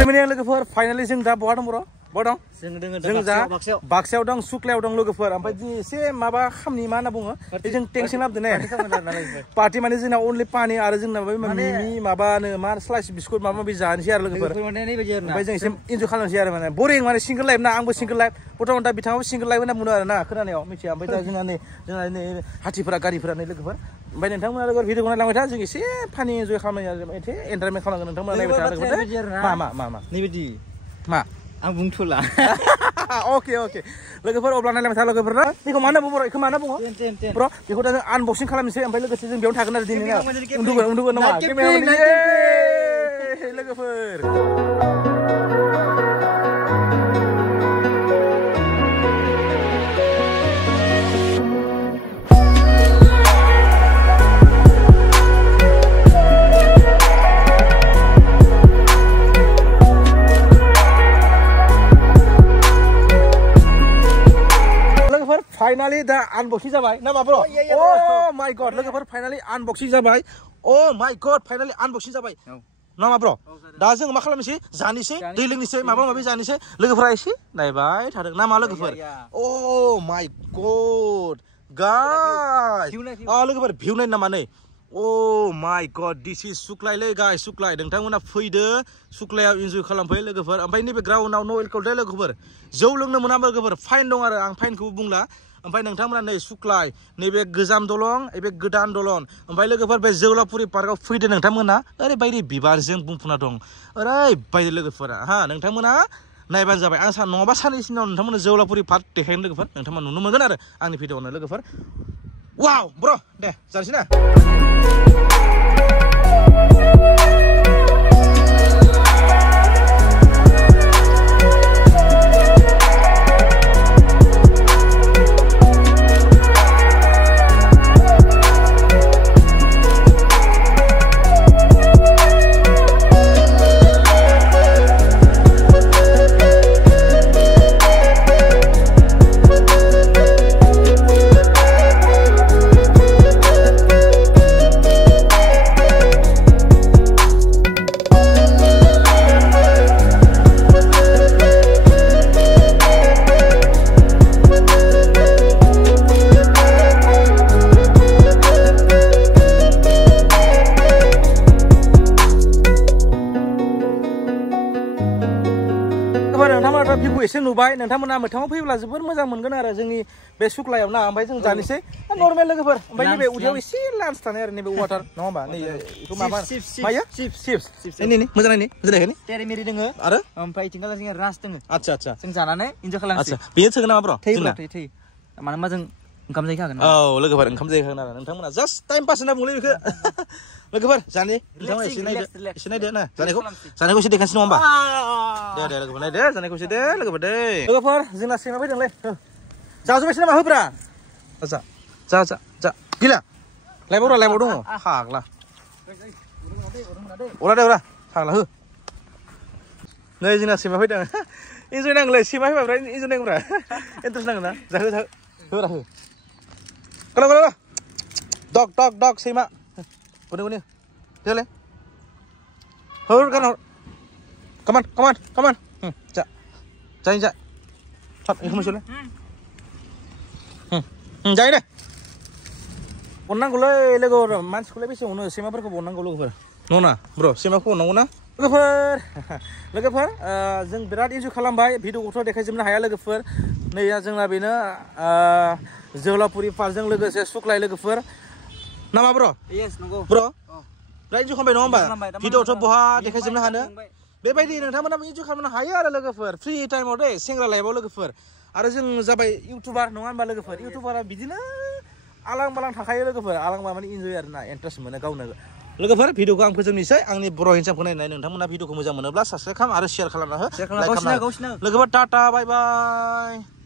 Morning लोगोफोर finally जों दा बहा दं ब्र' बहा दं जों दा बाक्सायाव दं सुक्लायाव दं लोगोफोर ओमफ्राय दिनै एसे माबा खामनि मा होनना बुङो जों टेंसन लाबोदों ने पार्टी माने जोंना अनलि पानि आरो जोंना मिमि माबानो मा स्लाइस बिस्कुट माबा माबि जानोसै आरो लोगोफोर ओमफ्राय जों एसे इन्जय खालामनोसै आरो माने बरिं माने सिंगल लाइफ ना आंबो सिंगल लाइफ बर्थमान बिथाङाबो सिंगल लाइफ होनना बुङो आरो ना खोनानायाव मिथिया ओमफ्राय दा जोंना नै हाथिफोरा गारिफोरा नै लोगोफोर ओमफ्य नोंथांमोना लोगो भिडिअखौ नायलांबाय था जों एसे फानि इन्जय खालामनाय आरो एसे एन्टारटेनमेन्ट खालामगोन नोंथांमोना नायबाय था लोगोफोर मा नैबायदि मा आं बुंथ'ला अके लोगोफोर अब्ला नायलांबाय था लोगोफोर ना बेखौ मा होनना बुङो बर' बेखौ मा होनना बुङो ब्र बेखौ दा जों आनबक्सिं खालामनोसै ओमफ्राय लोगोसे जों बेयावनो थागोन आरो दिनै उन्दुगोन नामा लोगोफोर फाइनाली दा अनबक्सिं जाबाय ना मा ब्र' ओ माय गॉड लोगोफोर फाइनाली अनबक्सिं जाबाय ओ माय गॉड फाइनाली अनबक्सिं जाबाय ना मा ब्र' दा जों मा खालामनोसै जानोसै दै लोंनोसै माबा माबि जानोसै लोगोफोरा एसे नायबाय थादों ना मा लोगोफोर ओ माय गॉड गाइस लोगोफोर भिउ नाय नामा नै oh my God this is सुक्लायलै गाइस सुक्लाय नोंथांमोना फैदो सुक्लायाव इन्जय खालामफै लोगोफोर ओमफ्राय नैबे ग्राउन्डआव नो एलकहल दे लोगोफोर जौ लोंनो मोना लोगोफोर फाइन दं आरो आं फाइनखौबो बुंला ओमफ्राय नोंथांमोना नै सुक्लाय नैबे गोजाम दलं नैबे गोदान दलं ओमफ्राय लोगोफोर बे जोहोलावफुरि पार्कआव फैदो नोंथांमोना ओरैबायदि बिबारजों बुंफबना दं ओरैबायदि लोगोफोरा हा नोंथांमोना नायबानो जाबाय आं नङाबा साननैसो उनाव नोंथांमोना जोहोलावफुरि पार्क देखायगोन लोगोफोर नोंथांमोना नुनो मोनगोन आरो आंनि भिडिअआवनो लोगोफोर वाव ब्र दे जानोसै ना भिडिअ एसे नुबाय नोंथांमोना मोथाङाव फैब्ला जोबोर मोजां मोनगोन आरो जोंनि बे सुक्लायाव ना ओमफ्राय जों जानोसै नर्मेल लोगोफोर ओमफ्राय नैबे उदैयाव एसे लान्स थानाय आरो नैबे वाटार नङा होमबा नै बेखौ माबा मायो चिप्स नै मोजां नायनि मोजाङै टेरिमेरि दोङो आरो ओमफ्राय इथिंगाला जों रास दोङो आच्छा जों जानानै इन्जय खालामनोसै बेयो थोगोन नामा ब्र जोंना थै मानोबा जों ओंखाम जाहैखागोन औ लोगोफोर ओंखाम जाहैखागोन आरो नोंथांमोना जास्ट टाइम पास होनना बुंलै बेखौ लोगोफोर जानि एसे नायदो ना जानायखौ एसे देखानोसै नङा होमबा दे लोगोफोर नायदो जानायखौ एसे दे लोगोफोर दे लोगोफोर जोंना सैमा फैदोंलै जाजोबबायसै नामा होब्रा जा गैला लाइबाव दङ फाग्ला अरा फाग्ला हो नै जोंना सैमा फैदों इन्जय नांगौलै सैमा फैबाय इन्जय नांगौब्रा इन्टारेस्ट नांगोन ना जाहो होरा हो गला डग सैमा गने देलाय हर गान हर कमान जा थाब इखौ मोनसोलै जायो दे अननांगौलै लोगो मानसिखौलाय बेसे अनो सैमाफोरखौ अननांगौ लोगोफोर नङा ब्र सैमाखौ अननांगौ ना लोगोफोर जों बिराद इन्जय खालामबाय भिडिअखौथ' देखायजोबनो हाया लोगोफोर नै जोंना बेनो जोहोलावफुरि पार्कजों लोगोसे सुक्लाय लोगोफोर नामा ब्र यस नंगौ ब्र बिराद इन्जय खालामबाय नङा होमबा भिडिअआवथ' बहा देखायजोबनो हानो बेबायदि नोंथांमोनाबो इन्जय खालामनो हायो आरो लोगोफोर फ्रि टाइमाव दे सेंग्रा लाइफआव लोगोफोर आरो जों जाबाय इउटुबार नङा होमबा लोगोफोर इउटुबारा बिदिनो आलां बालां थाखायो लोगोफोर आलां बालां माने इन्जय आरोना इन्टारेस्ट मोनो गावनो लोगोफोर भिडिअखौ आं फोजोबनोसै आंनि बर' हिसाबखौ नायनाय नोंथांमोना भिडिअखौ मोजां मोनोब्ला साबस्क्राइब खालाम आरो शेयार खालामना हो लोगोफोर टाटा बाय बाय